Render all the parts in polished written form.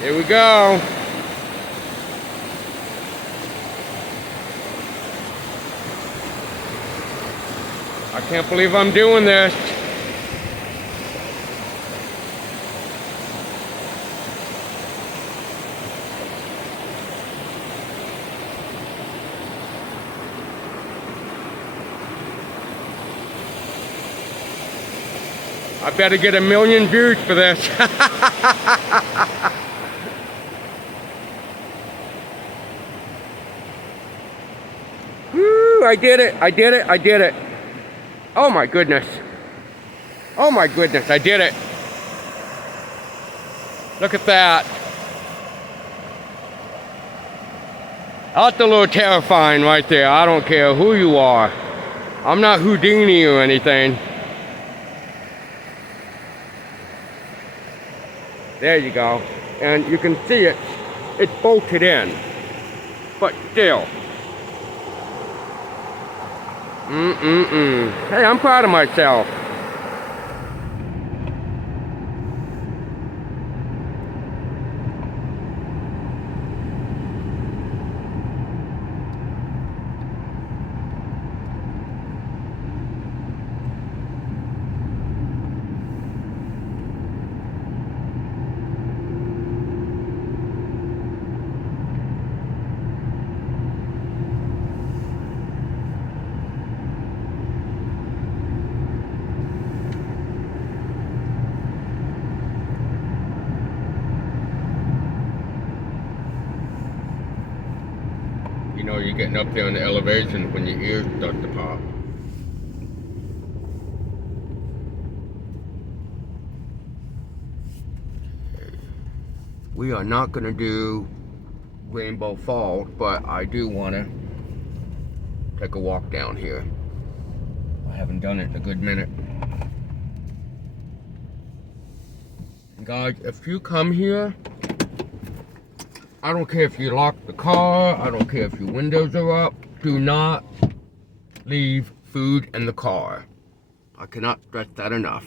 Here we go. I can't believe I'm doing this. I better get 1 million views for this. Woo, I did it, I did it, I did it. Oh my goodness. Oh my goodness, I did it. Look at that. That's a little terrifying right there. I don't care who you are. I'm not Houdini or anything. There you go. And you can see it. It's bolted in. But still. Hey, I'm proud of myself. You know you're getting up there in the elevation when your ears start to pop. We are not going to do Rainbow Falls, but I do want to take a walk down here. I haven't done it in a good minute. Guys, if you come here, I don't care if you lock the car, I don't care if your windows are up, do not leave food in the car. I cannot stress that enough.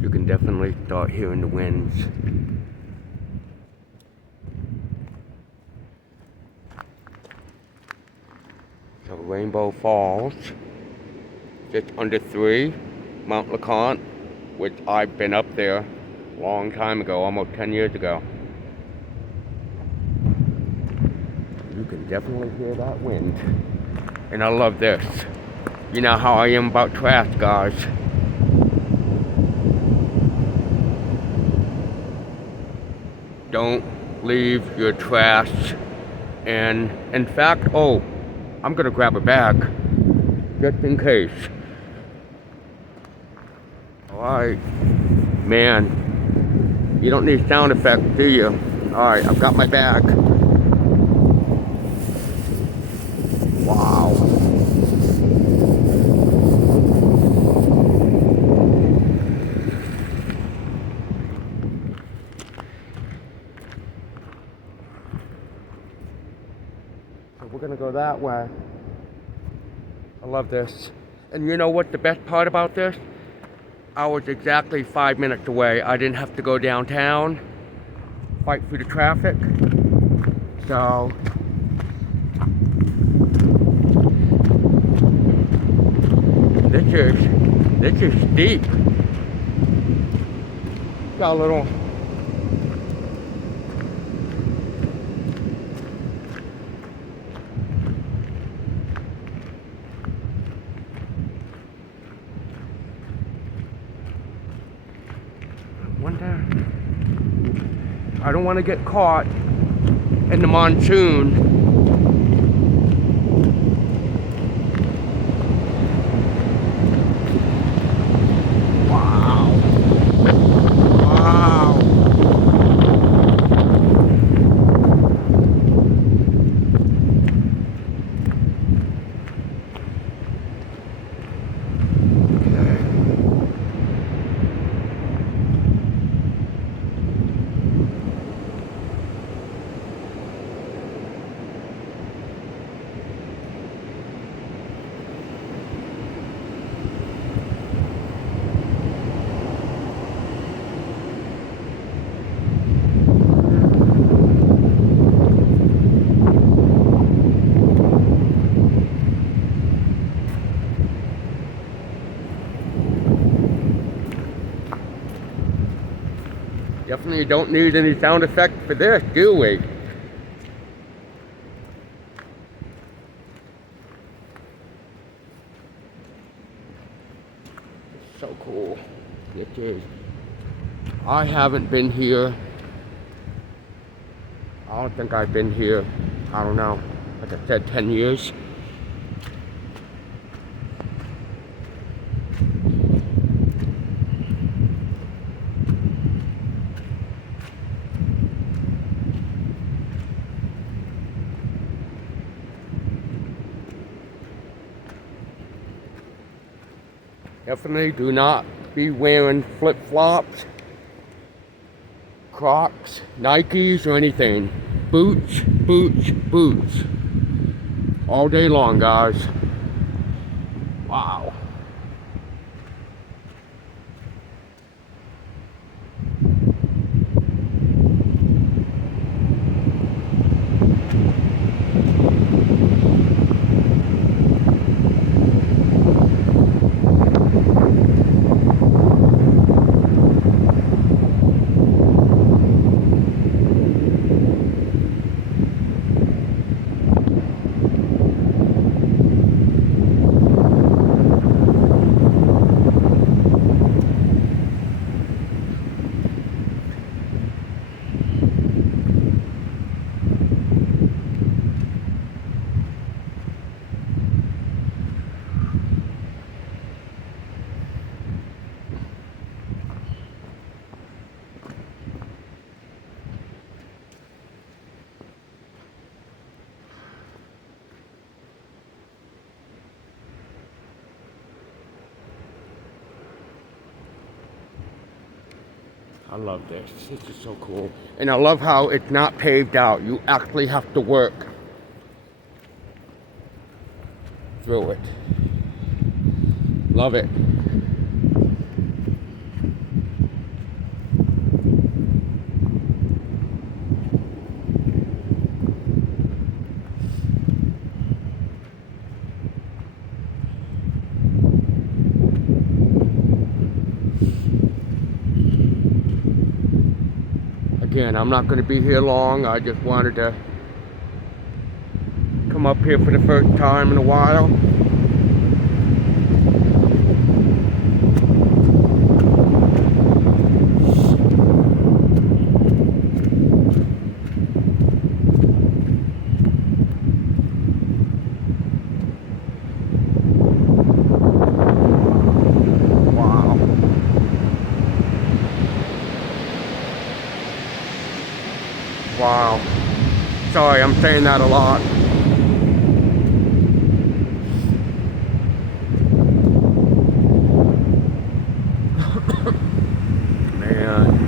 You can definitely start hearing the winds. So Rainbow Falls, just under 3, Mount LeConte, which I've been up there a long time ago, almost 10 years ago. You can definitely hear that wind. And I love this. You know how I am about trash, guys. Don't leave your trash in fact, oh, I'm gonna grab a bag just in case. Alright, man, you don't need sound effects, do you? Alright, I've got my bag. Wow. So we're gonna go that way. I love this. And you know what the best part about this? I was exactly 5 minutes away. I didn't have to go downtown, fight through the traffic. So, this is steep. Got a little. I don't want to get caught in the monsoon. Wow. Wow. Definitely don't need any sound effects for this, do we? So cool. It is. I haven't been here. I don't think I've been here, I don't know, like I said, 10 years. Definitely do not be wearing flip-flops, Crocs, Nikes, or anything. Boots, boots, boots. All day long, guys. Wow. I love this. This is so cool. And I love how it's not paved out. You actually have to work through it. Love it. Again, I'm not going to be here long. I just wanted to come up here for the first time in a while. Wow. Sorry, I'm saying that a lot. Man.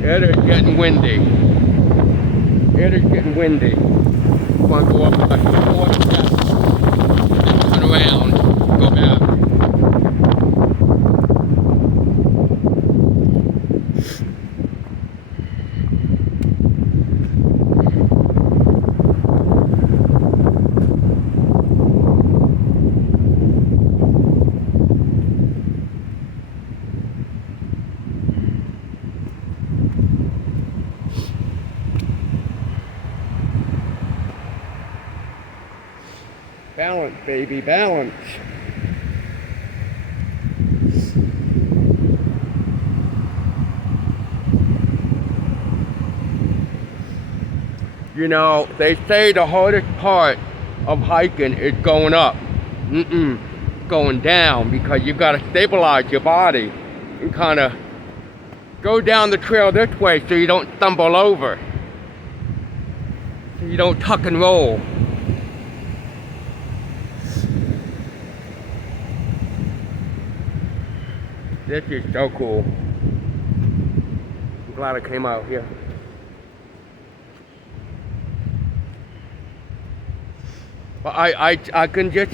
It is getting windy. It is getting windy. I'm going to go up a few more steps and turn around, go back. Balance, baby, balance. You know, they say the hardest part of hiking is going up. Going down, because you got to stabilize your body and kind of go down the trail this way so you don't stumble over. So you don't tuck and roll. This is so cool. I'm glad I came out here. But I can just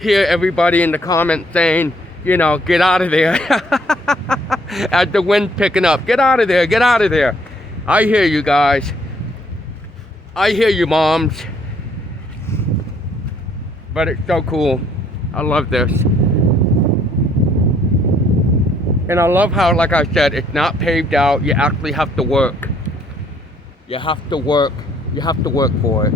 hear everybody in the comments saying, you know, get out of there. As the wind's picking up, get out of there, get out of there. I hear you guys. I hear you, moms. But it's so cool. I love this. And I love how, like I said, it's not paved out. You actually have to work. You have to work. You have to work for it.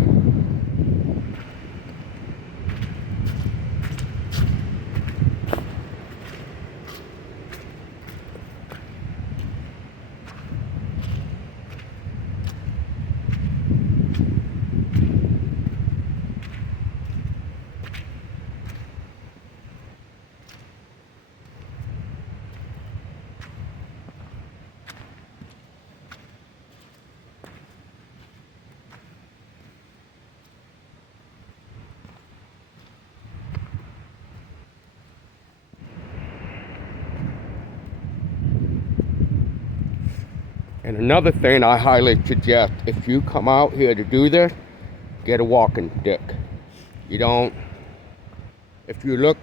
And another thing I highly suggest, if you come out here to do this, get a walking stick. You don't, if you look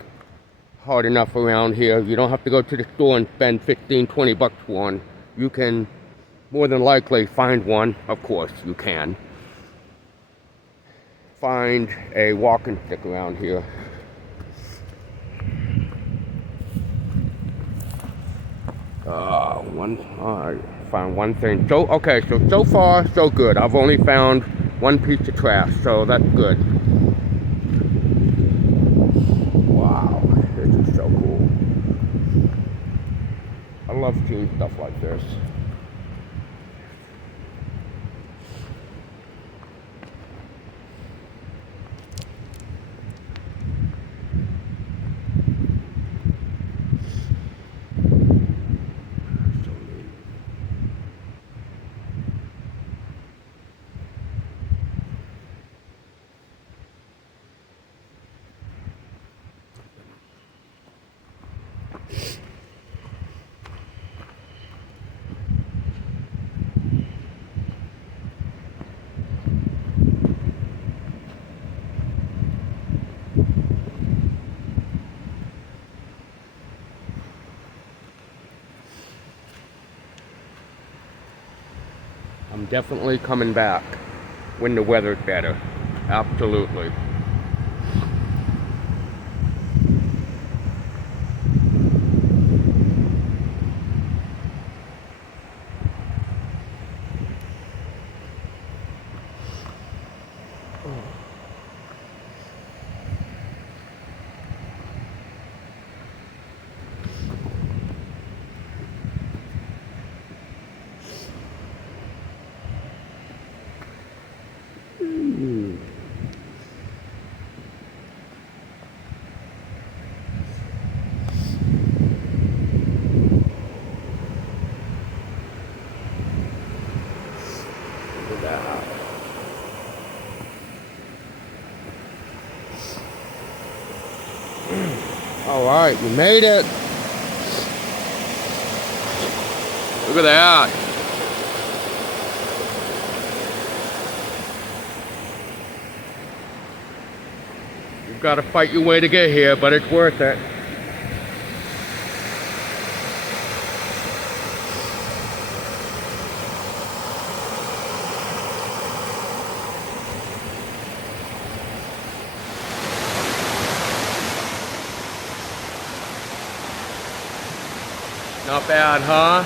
hard enough around here, you don't have to go to the store and spend 15, 20 bucks for one. You can more than likely find one. Of course, you can find a walking stick around here. Alright, found one thing. So, okay, so far, so good. I've only found one piece of trash, so that's good. Wow, this is so cool. I love seeing stuff like this. I'm definitely coming back when the weather's better. Absolutely. All right, we made it. Look at that. You've got to fight your way to get here, but it's worth it. Not bad, huh?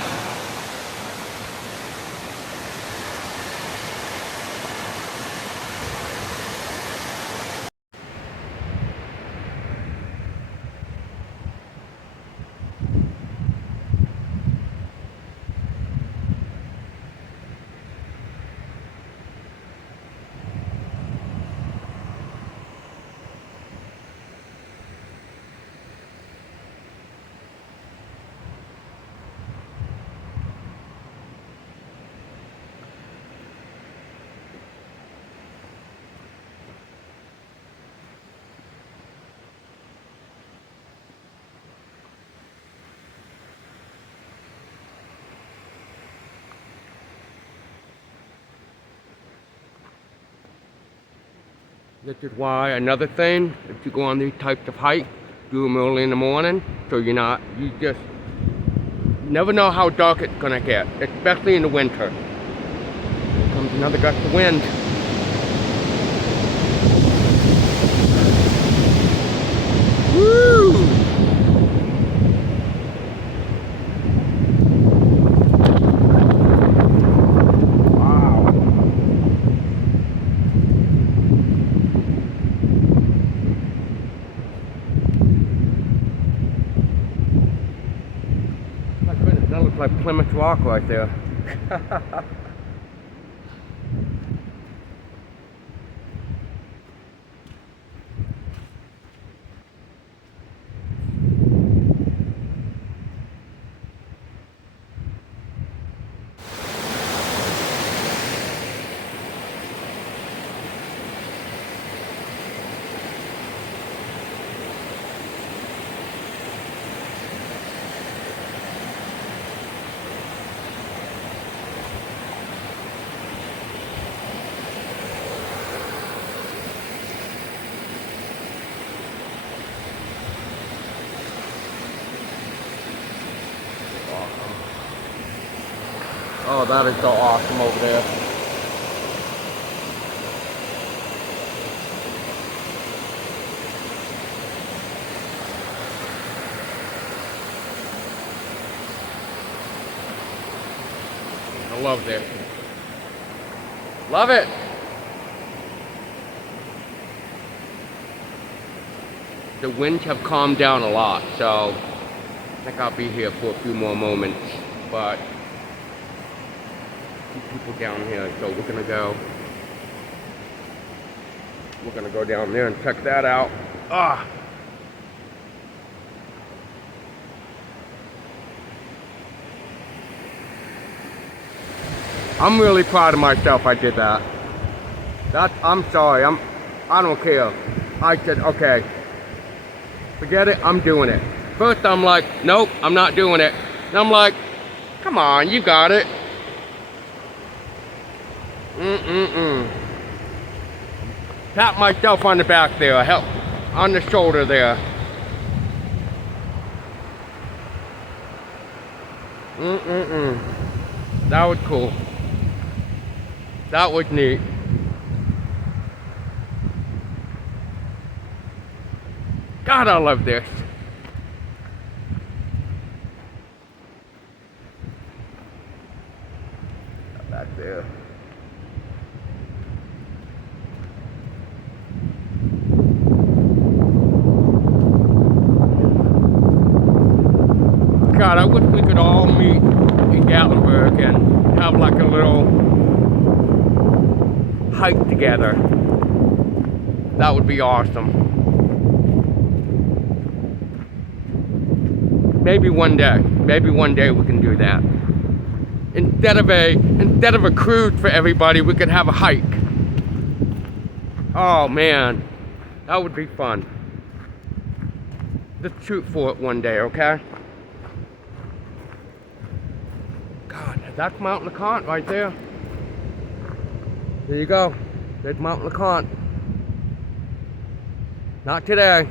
This is why another thing, if you go on these types of hikes, do them early in the morning, so you just never know how dark it's gonna get, especially in the winter. Here comes another gust of wind. Woo! Wow. My goodness, that looks like Plymouth Rock right there. Oh, that is so awesome over there. I love this. Love it. The winds have calmed down a lot, so I think I'll be here for a few more moments, but people down here, so we're gonna go down there and check that out. I'm really proud of myself. I did that. I'm sorry. I don't care. I said, okay, forget it. I'm doing it. First I'm like, nope, I'm not doing it. And I'm like, come on, you got it. Pat myself on the back there, help on the shoulder there. That was cool. That was neat. God, I love this. Back there. God, I wish we could all meet in Gatlinburg and have like a little hike together. That would be awesome. Maybe one day we can do that. Instead of a cruise for everybody, we could have a hike. Oh man, that would be fun. Let's shoot for it one day, okay? God, that's Mount LeConte right there. There you go. There's Mount LeConte. Not today.